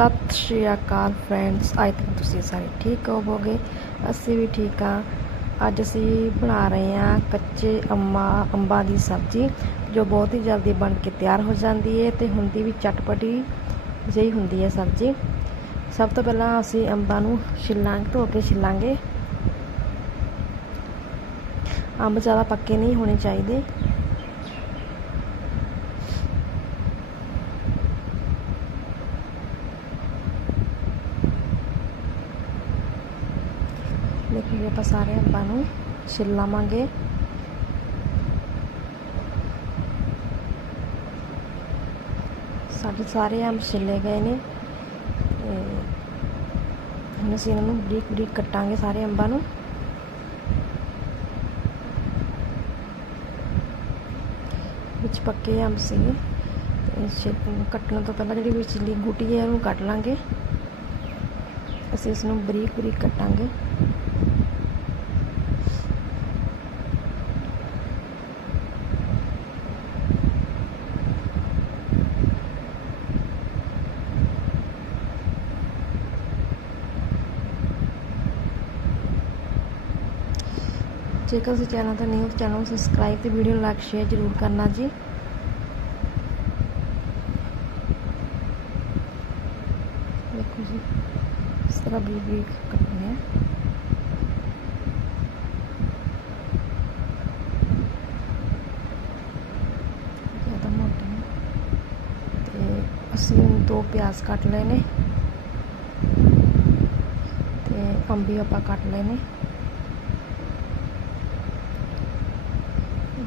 ਸਤਿ ਸ਼੍ਰੀ ਅਕਾਲ friends I think ਤੁਸੀਂ ਸਾਰੇ ਠੀਕ ਹੋਵੋਗੇ, ਅਸੀਂ ਵੀ ਠੀਕ ਹਾਂ। ਅੱਜ ਅਸੀਂ ਬਣਾ ਰਹੇ ਹਾਂ ਕੱਚੇ ਅੰਮਾ, ਅੰਬਾਂ ਦੀ ਸਬਜ਼ੀ, ਜੋ ਬਹੁਤ ਹੀ ਜਲਦੀ ਬਣ ਕੇ ਤਿਆਰ ਹੋ ਜਾਂਦੀ ਹੈ ਤੇ ਹੁੰਦੀ ਵੀ ਚਟਪਟੀ ਜਿਹੀ ਹੁੰਦੀ ਹੈ ਸਬਜ਼ੀ। ਸਭ ਤੋਂ ਪਹਿਲਾਂ ਅਸੀਂ ਅੰਬਾਂ ਨੂੰ ਛਿੱਲਾਂਗੇ, ਧੋ ਕੇ ਛਿੱਲਾਂਗੇ। ਅੰਬ ਜ਼ਿਆਦਾ ਪੱਕੇ ਨਹੀਂ ਹੋਣੇ ਚਾਹੀਦੇ। ਦੇਖੀਏ ਆਪਾਂ ਸਾਰੇ ਅੰਬਾਂ ਨੂੰ ਛਿੱਲ ਲਾਵਾਂਗੇ। ਸਾਡੇ ਸਾਰੇ ਅੰਬ ਛਿੱਲੇ ਗਏ ਨੇ। ਹੁਣ ਅਸੀਂ ਇਹਨਾਂ ਨੂੰ ਬਰੀਕ ਬਰੀਕ ਕੱਟਾਂਗੇ ਸਾਰੇ ਅੰਬਾਂ ਨੂੰ। ਵਿੱਚ ਪੱਕੇ ਅੰਬ ਸੀਗੇ। ਤੇ ਕੱਟਣ ਤੋਂ ਪਹਿਲਾਂ ਜਿਹੜੀ ਵਿਚਲੀ ਗੁਟੀ ਹੈ ਉਹਨੂੰ ਕੱਟ ਲਾਂਗੇ। ਅਸੀਂ ਇਸ ਨੂੰ ਬਰੀਕ ਬਰੀਕ ਕੱਟਾਂਗੇ। ਜੇਕਰ ਤੁਸੀਂ ਚੈਨਲ ਤੇ ਨਿਊ ਚੈਨਲ ਨੂੰ ਸਬਸਕ੍ਰਾਈਬ ਤੇ ਵੀਡੀਓ ਨੂੰ ਲਾਈਕ ਸ਼ੇਅਰ ਜ਼ਰੂਰ ਕਰਨਾ ਜੀ। ਦੇਖੋ ਜੀ, ਇਸ ਤਰ੍ਹਾਂ ਬਰੀਕ ਬਰੀਕ ਕੱਟਣੇ ਜ਼ਿਆਦਾ ਮੋਟੇ ਤੇ ਅਸੀਂ ਦੋ ਪਿਆਜ਼ ਕੱਟ ਲਏ ਨੇ। ਤੇ ਅੰਬੀ ਆਪਾਂ ਕੱਟ ਲਏ ਨੇ।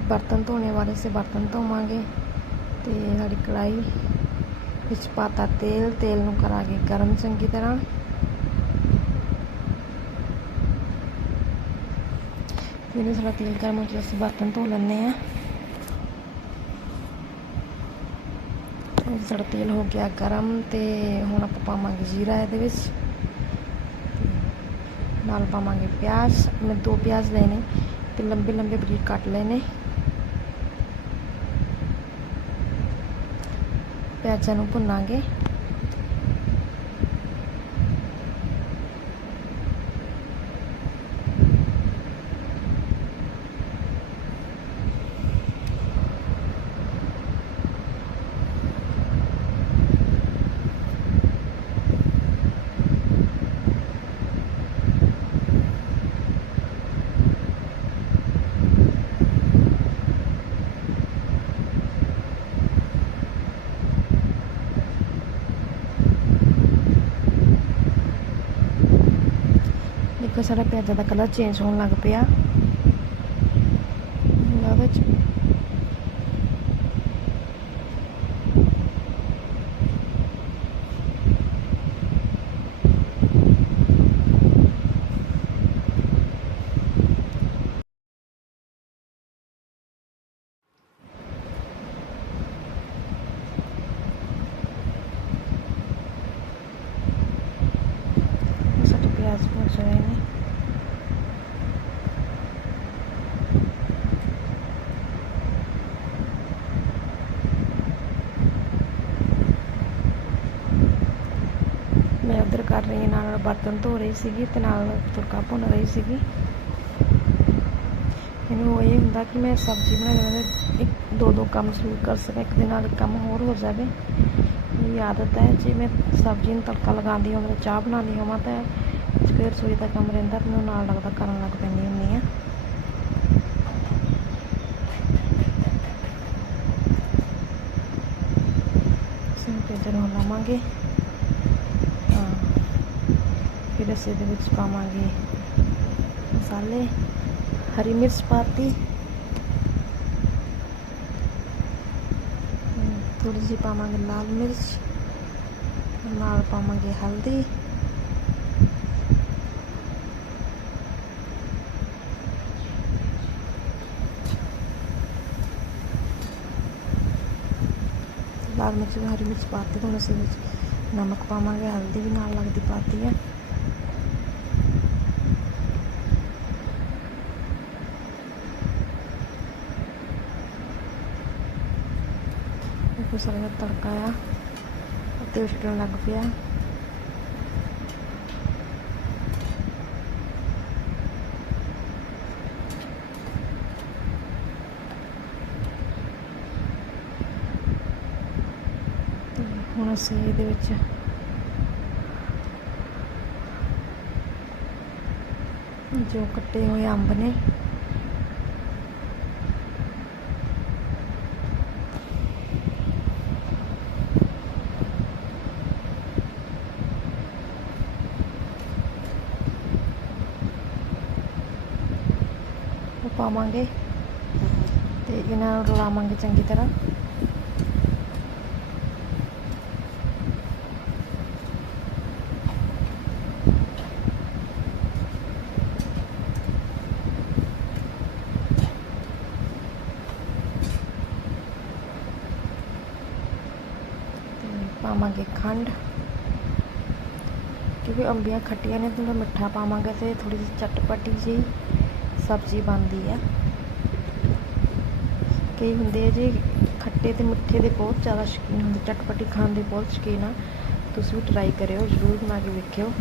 ਬਰਤਨ ਧੋਣੇ ਵਾਲੇ ਸੇ, ਬਰਤਨ ਧੋਵਾਂਗੇ ਤੇ ਸਾਡੀ ਕੜਾਈ ਵਿੱਚ ਪਾਤਾ ਤੇਲ ਤੇਲ ਨੂੰ ਕਰਾਂਗੇ ਗਰਮ ਚੰਗੀ ਤਰ੍ਹਾਂ। ਜਿਹਨੇ ਸਾਡਾ ਤੇਲ ਗਰਮ ਹੋ ਜਾਵੇ ਅਸੀਂ ਬਰਤਨ ਧੋ ਲੈਂਦੇ ਆ ਸਾਡਾ ਤੇਲ ਹੋ ਗਿਆ ਗਰਮ ਤੇ ਹੁਣ ਆਪਾਂ ਪਾਵਾਂਗੇ ਜੀਰਾ ਇਹਦੇ ਵਿੱਚ। ਨਾਲ ਪਾਵਾਂਗੇ ਪਿਆਜ਼, ਮੈਂ ਦੋ ਪਿਆਜ਼ ਲਏ ਨੇ ਤੇ ਲੰਬੇ ਲੰਬੇ ਬਰੀਕ ਕੱਟ ਲਏ ਪਿਆਜ਼ਾਂ ਨੂੰ ਭੁੰਨਾਂਗੇ। ਸਾਡਾ ਪਿਆਜ਼ਾਂ ਦਾ ਕਲਰ ਚੇਂਜ ਹੋਣ ਲੱਗ ਪਿਆ। ਉਹਦੇ ਵਿੱਚ। ਸਾਡੇ ਪਿਆਜ਼ ਨੇ। ਮੈਂ ਉਧਰ ਕਰ ਰਹੀ ਨਾਲ ਬਰਤਨ ਧੋ ਰਹੀ ਸੀਗੀ ਤੇ ਨਾਲ ਤੁਰਕਾ ਭੁੰਨ ਰਹੀ ਸੀਗੀ। ਮੈਨੂੰ ਇਹ ਹੁੰਦਾ ਕਿ ਮੈਂ ਸਬਜ਼ੀ ਬਣਾਉਣ ਵੇਲੇ ਇੱਕ ਦੋ ਦੋ ਕੰਮ ਜ਼ਰੂਰ ਕਰ ਸਕਾਂ, ਇੱਕ ਦੇ ਨਾਲ ਕੰਮ ਹੋਰ ਹੋ ਜਾਵੇ। ਮੇਰੀ ਆਦਤ ਹੈ, ਜੇ ਮੈਂ ਸਬਜ਼ੀ ਨੂੰ ਤੜਕਾ ਲਗਾਉਂਦੀ ਹੋਵਾਂ ਚਾਹ ਬਣਾਉਂਦੀ ਹੋਵਾਂ ਤਾਂ ਜੇ ਰਸੋਈ ਦਾ ਕੰਮ ਰਹਿੰਦਾ, ਮੈਨੂੰ ਨਾਲ ਲੱਗਦਾ ਕਰਨ ਲੱਗ ਪੈਂਦੀ ਹੁੰਦੀ ਆ। ਸਿੰਪਲ ਜਨ ਲਾਵਾਂਗੇ ਹਾਂ ਫਿਰ ਅਸੀਂ ਇਹਦੇ ਵਿੱਚ ਪਾਵਾਂਗੇ ਮਸਾਲੇ, ਹਰੀ ਮਿਰਚ ਪਾਤੀ। ਥੋੜੀ ਜਿਹੀ ਪਾਵਾਂਗੇ ਲਾਲ ਮਿਰਚ, ਨਾਲ ਪਾਵਾਂਗੇ ਹਲਦੀ। ਲਾਲ ਮਿਰਚ ਵੀ ਹਰੀ ਮਿਰਚ ਪਾਤੀ ਹੁਣ ਅਸੀਂ ਵਿੱਚ ਨਮਕ ਪਾਵਾਂਗੇ, ਹਲਦੀ ਵੀ ਨਾਲ ਲੱਗਦੀ ਪਾਤੀ ਹੈ ਦੇਖੋ ਸਾਰਾ ਤੜਕਾ ਆ ਤੇ ਉੱਟਣ ਲੱਗ ਪਿਆ ਤੇ ਹੁਣ ਅਸੀਂ ਇਹਦੇ ਵਿੱਚ ਜੋ ਕੱਟੇ ਹੋਏ ਅੰਬ ਨੇ। ਉਹ ਪਾਵਾਂਗੇ ਤੇ ਇਹਨਾਂ ਨੂੰ ਰਲਾਵਾਂਗੇ ਚੰਗੀ ਤਰ੍ਹਾਂ ਤੇ ਪਾਵਾਂਗੇ ਖੰਡ। ਕਿਉਂਕਿ ਅੰਬੀਆਂ ਖੱਟੀਆਂ ਨੇ ਥੋੜਾ ਮਿੱਠਾ ਪਾਵਾਂਗੇ ਤੇ ਥੋੜੀ ਜਿਹੀ ਚਟਪਟੀ ਜਿਹੀ ਸਬਜ਼ੀ ਬਣਦੀ ਆ। ਕਈ ਹੁੰਦੇ ਆ ਜੀ, ਖੱਟੇ ਤੇ ਮਿੱਠੇ ਦੇ ਬਹੁਤ ਜ਼ਿਆਦਾ ਸ਼ੌਕੀਨ ਹੁੰਦੇ, ਚਟਪਟੀ ਖਾਣ ਦੇ ਬਹੁਤ ਸ਼ੌਕੀਨ ਆ। ਤੁਸੀਂ ਵੀ ਟਰਾਈ ਕਰਿਓ, ਜ਼ਰੂਰ ਬਣਾ ਕੇ ਵੇਖਿਓ।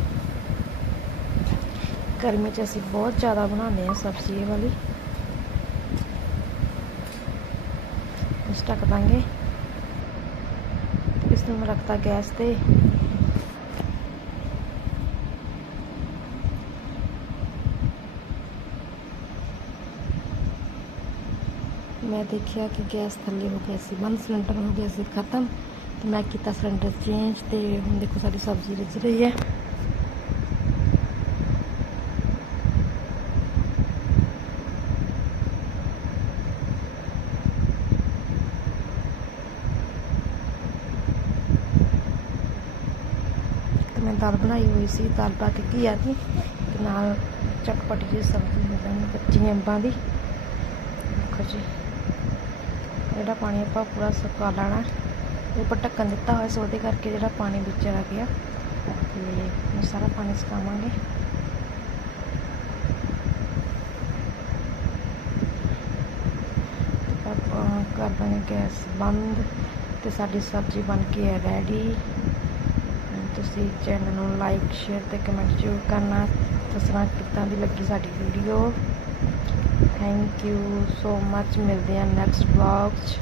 ਗਰਮੀ 'ਚ ਅਸੀਂ ਬਹੁਤ ਜ਼ਿਆਦਾ ਬਣਾਉਂਦੇ ਆ ਸਬਜ਼ੀ ਵਾਲੀ। ਇਸ ਢੱਕ ਦਾਂਗੇ। ਇਸ ਨੂੰ ਮੈਂ ਰੱਖਤਾ ਗੈਸ ਤੇ। ਮੈਂ ਦੇਖਿਆ ਕਿ ਗੈਸ ਥੱਲੇ ਹੋ ਗਿਆ ਸੀ, ਬੰਦ ਸਿਲੰਡਰ ਹੋ ਗਿਆ ਸੀ ਖਤਮ। ਤੇ ਮੈਂ ਕੀਤਾ ਸਿਲੰਡਰ ਚੇਂਜ ਤੇ ਹੁਣ ਦੇਖੋ ਸਾਡੀ ਸਬਜ਼ੀ ਰਿੱਝ ਰਹੀ ਹੈ ਤੇ ਮੈਂ ਦਾਲ ਬਣਾਈ ਹੋਈ ਸੀ, ਦਾਲ ਪਾ ਕੇ ਘੀਆ ਦੀ ਤੇ ਨਾਲ ਚਟਪਟੀ ਜਿਹੀ ਸਬਜ਼ੀ ਹੋ ਜਾਣੀ ਕੱਚੀ ਅੰਬਾਂ ਦੀ। ਦੇਖੋ ਜੀ, ਜਿਹੜਾ ਪਾਣੀ ਆਪਾਂ ਪੂਰਾ ਸੁਕਾ ਲੈਣਾ ਉੱਪਰ ਢੱਕਣ ਦਿੱਤਾ ਹੋਇਆ ਸੀ, ਉਹਦੇ ਕਰਕੇ ਜਿਹੜਾ ਪਾਣੀ ਵਿੱਚ ਆ ਗਿਆ। ਤੇ ਮੈਂ ਸਾਰਾ ਪਾਣੀ ਸੁਕਾਵਾਂਗੇ। ਆਪਾਂ ਕਰ ਦਾਂਗੇ ਗੈਸ ਬੰਦ ਤੇ ਸਾਡੀ ਸਬਜ਼ੀ ਬਣ ਕੇ ਹੈ ਰੈਡੀ ਤੁਸੀਂ ਚੈਨਲ ਨੂੰ ਲਾਈਕ ਸ਼ੇਅਰ ਤੇ ਕਮੈਂਟ ਜ਼ਰੂਰ ਕਰਨਾ। ਦੱਸਣਾ ਕਿੱਦਾਂ ਦੀ ਲੱਗੀ ਸਾਡੀ video thank you so much ਮਿਲਦੇ ਹਾਂ ਨੈਕਸਟ ਵਲੌਗ 'ਚ।